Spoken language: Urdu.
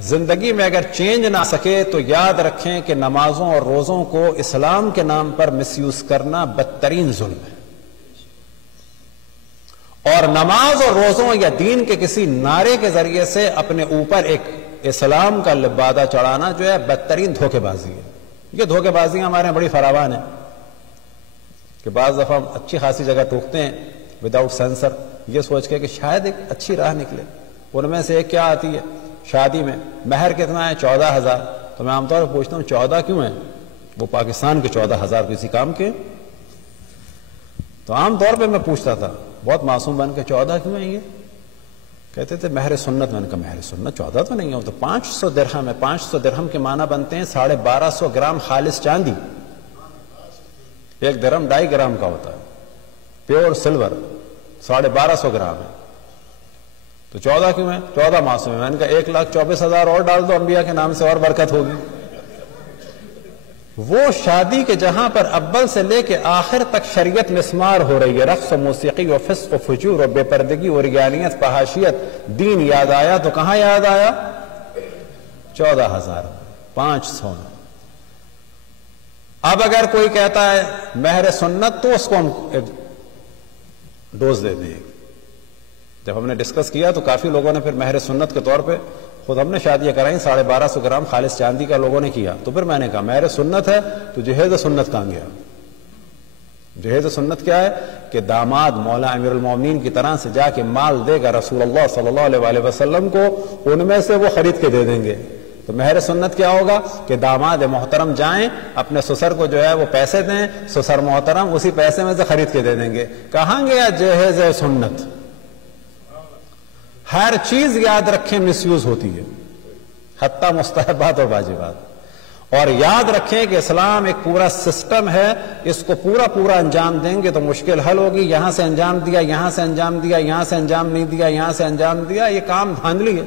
زندگی میں اگر چینج نہ سکے تو یاد رکھیں کہ نمازوں اور روزوں کو اسلام کے نام پر مس یوز کرنا بدترین ظلم ہے، اور نماز اور روزوں یا دین کے کسی نعرے کے ذریعے سے اپنے اوپر ایک اسلام کا لبادہ چڑھانا جو ہے بدترین دھوکے بازی ہے۔ یہ دھوکے بازیاں ہمارے بڑی فراوان ہیں کہ بعض دفعہ ہم اچھی خاصی جگہ ٹوکتے ہیں وداؤٹ سینسر، یہ سوچ کے کہ شاید ایک اچھی راہ نکلے۔ ان میں سے ایک کیا آتی ہے، شادی میں مہر کتنا ہے؟ 14,000۔ تو میں عام طور پر پوچھتا ہوں 14 کیوں ہے؟ وہ پاکستان کے 14,000 کسی کام کے؟ تو عام طور پہ میں پوچھتا تھا بہت معصوم بن کے 14 کیوں ہیں؟ یہ کہتے تھے مہر سنت۔ میں نے کہا مہر سنت 14 تو نہیں ہے، وہ تو 500 درہم ہے۔ 500 درہم کے معنی بنتے ہیں 1250 گرام خالص چاندی۔ ایک درہم 2.5 گرام کا ہوتا ہے، پیور سلور 1250 گرام ہے۔ تو 14 کیوں ہے؟ 14 معصوم ہے۔ میں نے کہا 1,24,000 اور ڈال دو انبیاء کے نام سے اور برکت ہوگی۔ وہ شادی کے جہاں پر اول سے لے کے آخر تک شریعت مسمار ہو رہی ہے، رقص و موسیقی و فسق و فجور و بے پردگی و رجالینت فحاشیت، دین یاد آیا تو کہاں یاد آیا؟ 14,000 500 میں۔ اب اگر کوئی کہتا ہے مہر سنت تو اس کو ہم ایک ڈوز دے دیں۔ جب ہم نے ڈسکس کیا تو کافی لوگوں نے پھر مہر سنت کے طور پہ، خود ہم نے شادیاں کرائیں 1250 گرام خالص چاندی کا لوگوں نے کیا، تو پھر میں نے کہا مہر سنت ہے تو جہیز سنت کہاں گیا؟ جہیز سنت کیا ہے کہ داماد مولا امیر المومنین کی طرح سے جا کے مال دے گا رسول اللہ صلی اللہ علیہ وسلم کو، ان میں سے وہ خرید کے دے دیں گے۔ تو مہر سنت کیا ہوگا کہ داماد محترم جائیں اپنے سسر کو جو ہے وہ پیسے دیں، سسر محترم اسی پیسے میں سے خرید کے دے دیں گے۔ کہاں گیا جہیز سنت؟ ہر چیز یاد رکھیں مس یوز ہوتی ہے، حتیٰ مستحبات اور واجبات۔ اور یاد رکھیں کہ اسلام ایک پورا سسٹم ہے، اس کو پورا انجام دیں گے تو مشکل حل ہوگی۔ یہاں سے انجام دیا، یہاں سے انجام دیا، یہاں سے انجام نہیں دیا، یہاں سے انجام دیا، یہ کام دھاندلی ہے۔